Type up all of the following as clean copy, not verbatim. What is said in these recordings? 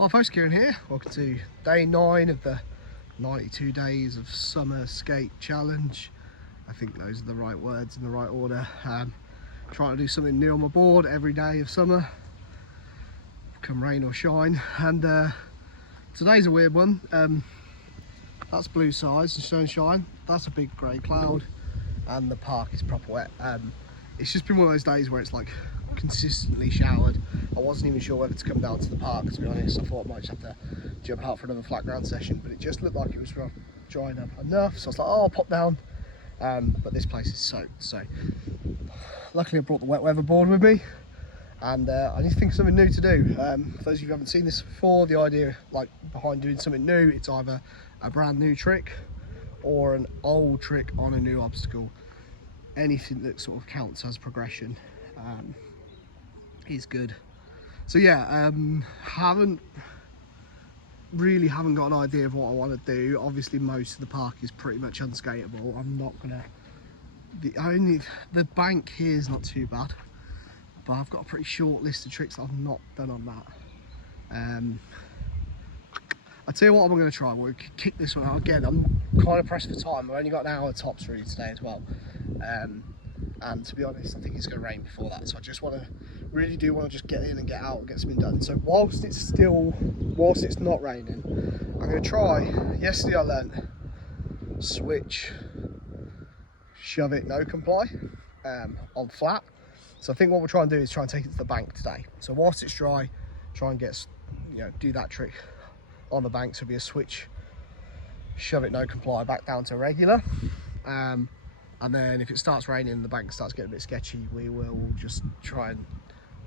Hi folks, Kieran here. Welcome to day 9 of the 92 days of summer skate challenge. I think those are the right words in the right order. Trying to do something new on my board every day of summer, come rain or shine. And today's a weird one. That's blue skies and sunshine. That's a big grey cloud, and the park is proper wet. It's just been one of those days where it's like consistently showered. I wasn't even sure whether to come down to the park, to be honest. I thought I might just have to jump out for another flatground session, but it just looked like it was drying up enough, so I was like, oh, I'll pop down. But this place is soaked, so luckily I brought the wet weather board with me, and I need to think of something new to do. For those of you who haven't seen this before, the idea behind doing something new, it's either a brand new trick or an old trick on a new obstacle. Anything that sort of counts as progression is good. So yeah, haven't got an idea of what I want to do. Obviously most of the park is pretty much unskateable. I'm not gonna, the bank here is not too bad, but I've got a pretty short list of tricks that I've not done on that. I'll tell you what I'm going to try. We'll kick this one out again. I'm kind of pressed for time. I've only got an hour tops really today as well. And to be honest, I think it's going to rain before that. So I just really do want to just get in and get out and get something done. So whilst it's not raining, I'm going to try. Yesterday I learnt switch, shove it, no comply on flat. So I think what we'll try and do is try and take it to the bank today. So whilst it's dry, try and get, do that trick on the bank. So it'll be a switch, shove it, no comply, back down to regular. And then if it starts raining and the bank starts getting a bit sketchy, we will just try and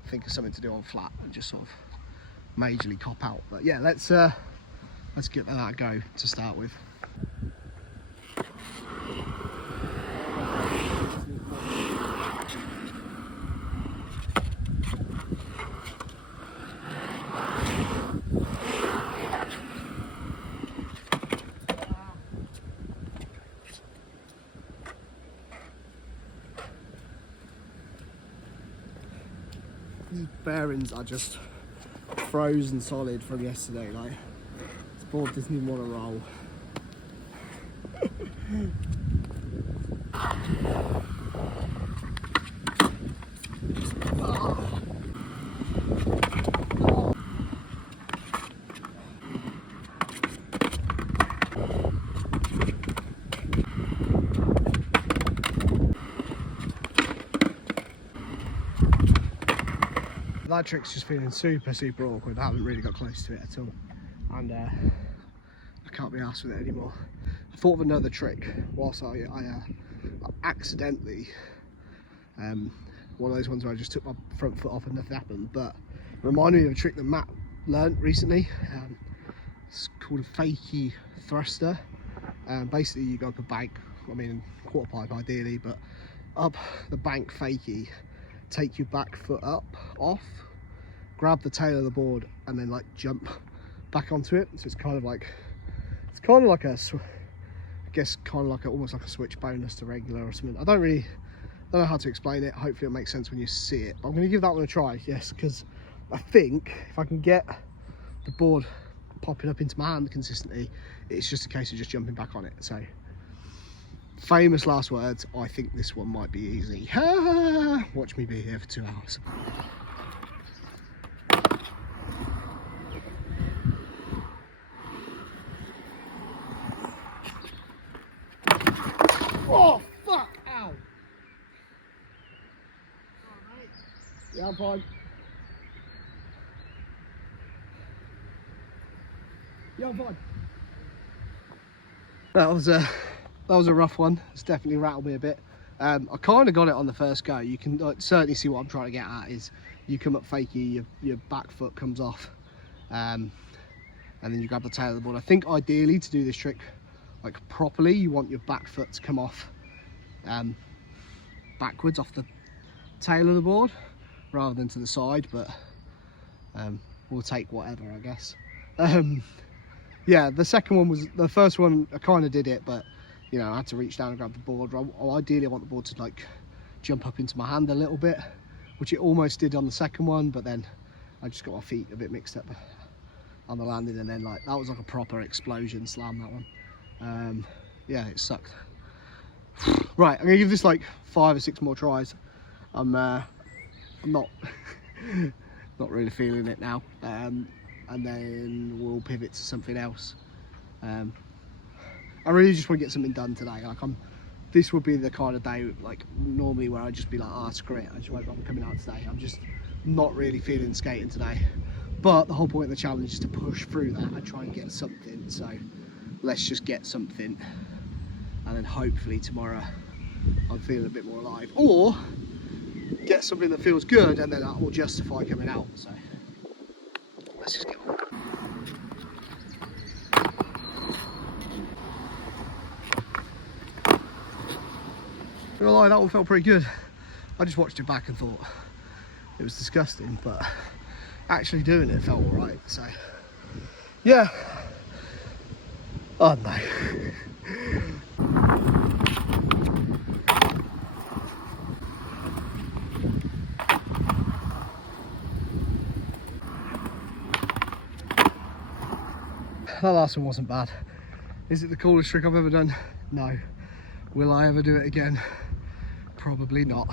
think of something to do on flat and just sort of majorly cop out. But yeah, let's give that a go to start with. These bearings are just frozen solid from yesterday. Like, this board doesn't even want to roll. That trick's just feeling super awkward. I haven't really got close to it at all, and I can't be arsed with it anymore. I thought of another trick whilst I accidentally, one of those ones where I just took my front foot off and nothing happened, but it reminded me of a trick that Matt learnt recently. It's called a fakie thruster. Basically you go up a bank, quarter pipe ideally, but up the bank fakie, take your back foot off, grab the tail of the board, and then like jump back onto it. So it's kind of like almost like a switch bonus to regular or something. I don't know how to explain it. Hopefully it makes sense when you see it, but I'm going to give that one a try. Yes, because I think if I can get the board popping up into my hand consistently, it's just a case of just jumping back on it. So famous last words, I think this one might be easy. Watch me be here for 2 hours. Oh fuck, ow. Yeah, I'm fine. Yeah, I'm fine. That was a rough one. It's definitely rattled me a bit. I kind of got it on the first go. You can certainly see what I'm trying to get at is you come up fakie, your back foot comes off, and then you grab the tail of the board. I think ideally to do this trick like properly, you want your back foot to come off backwards off the tail of the board rather than to the side, but we'll take whatever, I guess. Yeah, the first one I kind of did it, but I had to reach down and grab the board. Ideally I want the board to like jump up into my hand a little bit, which it almost did on the second one, but then I just got my feet a bit mixed up. on the landing, and then like that was like a proper explosion slam, that one. Yeah, it sucked. Right, I'm gonna give this like 5 or 6 more tries. I'm not not really feeling it now, and then we'll pivot to something else. I really just want to get something done today. Like this would be the kind of day like normally where I'd just be like, ah, screw it, I just won't bother coming out today. I'm just not really feeling skating today. But the whole point of the challenge is to push through that and try and get something. So let's just get something, and then hopefully tomorrow I'm feeling a bit more alive, or get something that feels good, and then that will justify coming out. So let's just get on. I'm gonna lie, that one felt pretty good. I just watched it back and thought it was disgusting, but actually doing it felt alright. So yeah. Oh no. That last one wasn't bad. Is it the coolest trick I've ever done? No. Will I ever do it again? Probably not.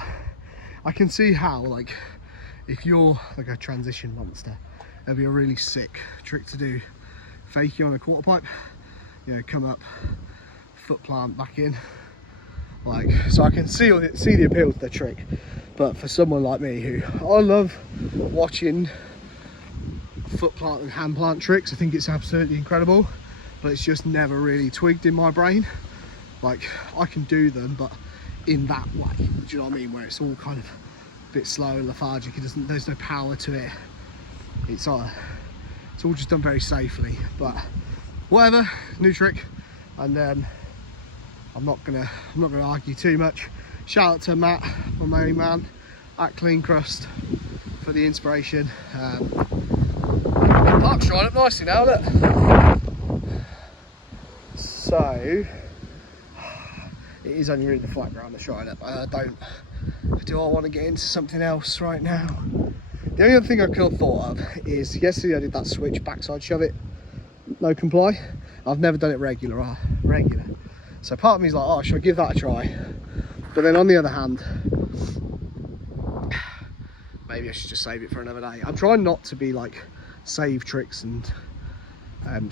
I can see how, like, if you're like a transition monster, it'd be a really sick trick to do. Fakie on a quarter pipe, you know, come up, foot plant back in. Like, so I can see the appeal to the trick. But for someone like me who, I love watching foot plant and hand plant tricks, I think it's absolutely incredible, but it's just never really twigged in my brain. Like, I can do them, but in that way, do you know what I mean, where it's all kind of a bit slow and lethargic. There's no power to it. It's all just done very safely. But whatever, new trick, and I'm not gonna argue too much. Shout out to Matt, my main man at Clean Crust, for the inspiration. Park's drying up nicely now, look. So it is only really the flat ground that's drying up. Do I want to get into something else right now? The only other thing I could have thought of is, yesterday I did that switch backside shove it, no comply. I've never done it regular. So part of me is like, oh, should I give that a try? But then on the other hand, maybe I should just save it for another day. I'm trying not to be like save tricks and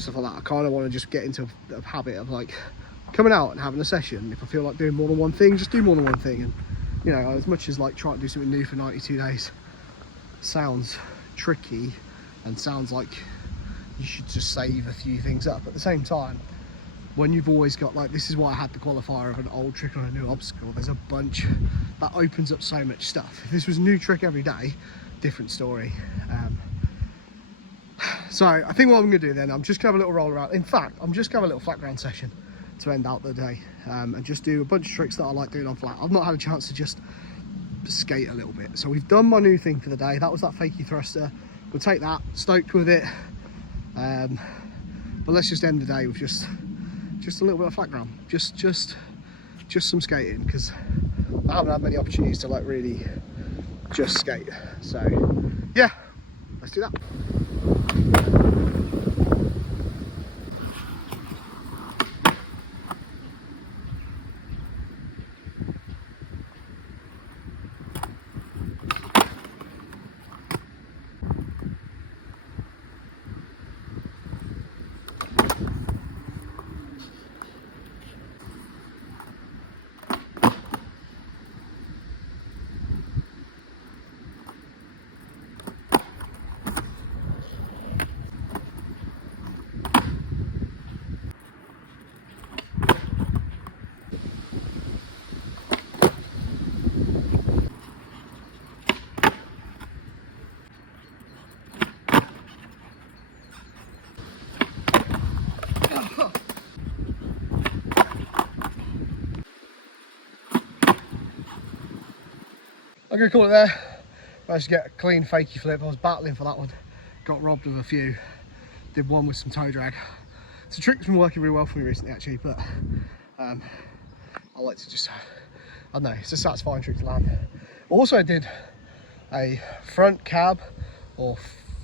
stuff like that. I kind of want to just get into a habit of like coming out and having a session. If I feel like doing more than one thing, just do more than one thing. And you know, as much as like trying to do something new for 92 days sounds tricky and sounds like you should just save a few things up, at the same time, when you've always got, like, this is why I had the qualifier of an old trick on a new obstacle, there's a bunch that opens up so much stuff. If this was a new trick every day, different story. So I think what I'm going to do then, I'm just going to have a little roll around. In fact, I'm just going to have a little flat ground session to end out the day, and just do a bunch of tricks that I like doing on flat. I've not had a chance to just skate a little bit. So we've done my new thing for the day. That was that fakie thruster. We'll take that, stoked with it. But let's just end the day with just a little bit of flat ground. Just some skating, because I haven't had many opportunities to like really just skate. So yeah, let's do that. I'm gonna call it there. Managed to get a clean fakie flip. I was battling for that one. Got robbed of a few. Did one with some toe drag. It's a trick that's been working really well for me recently actually, but I like to just, I don't know, it's a satisfying trick to land. Also I did a front cab or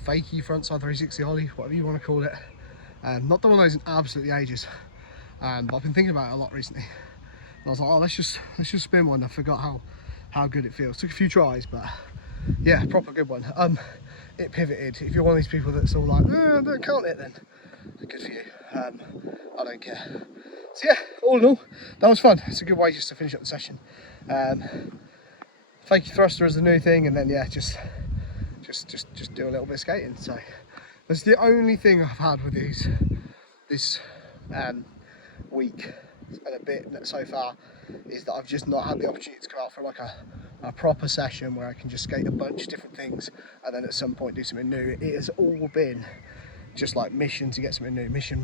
fakey frontside 360 ollie, whatever you want to call it. Not done one of those in absolutely ages, but I've been thinking about it a lot recently. And I was like, oh, let's just spin one. I forgot how good it feels. Took a few tries, but yeah, proper good one. It pivoted. If you're one of these people that's all like, don't count it, then good for you. I don't care. So yeah, all in all, that was fun. It's a good way just to finish up the session. Fakey thruster is the new thing, and then yeah, just do a little bit of skating. So that's the only thing I've had with this week and a bit so far, is that I've just not had the opportunity to come out for like a proper session where I can just skate a bunch of different things and then at some point do something new. It has all been just like mission to get something new, mission.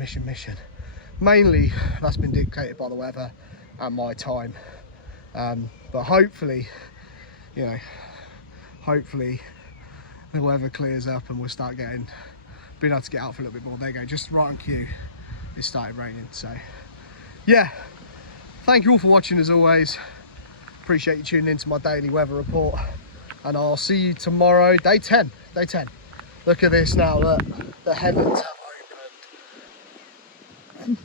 Mainly that's been dictated by the weather and my time, but hopefully, you know, hopefully the weather clears up and we'll start being able to get out for a little bit more. There you go, just right on cue, it started raining. So yeah, thank you all for watching as always. Appreciate you tuning into my daily weather report, and I'll see you tomorrow, day 10. Look at this now, look, the heavens have opened.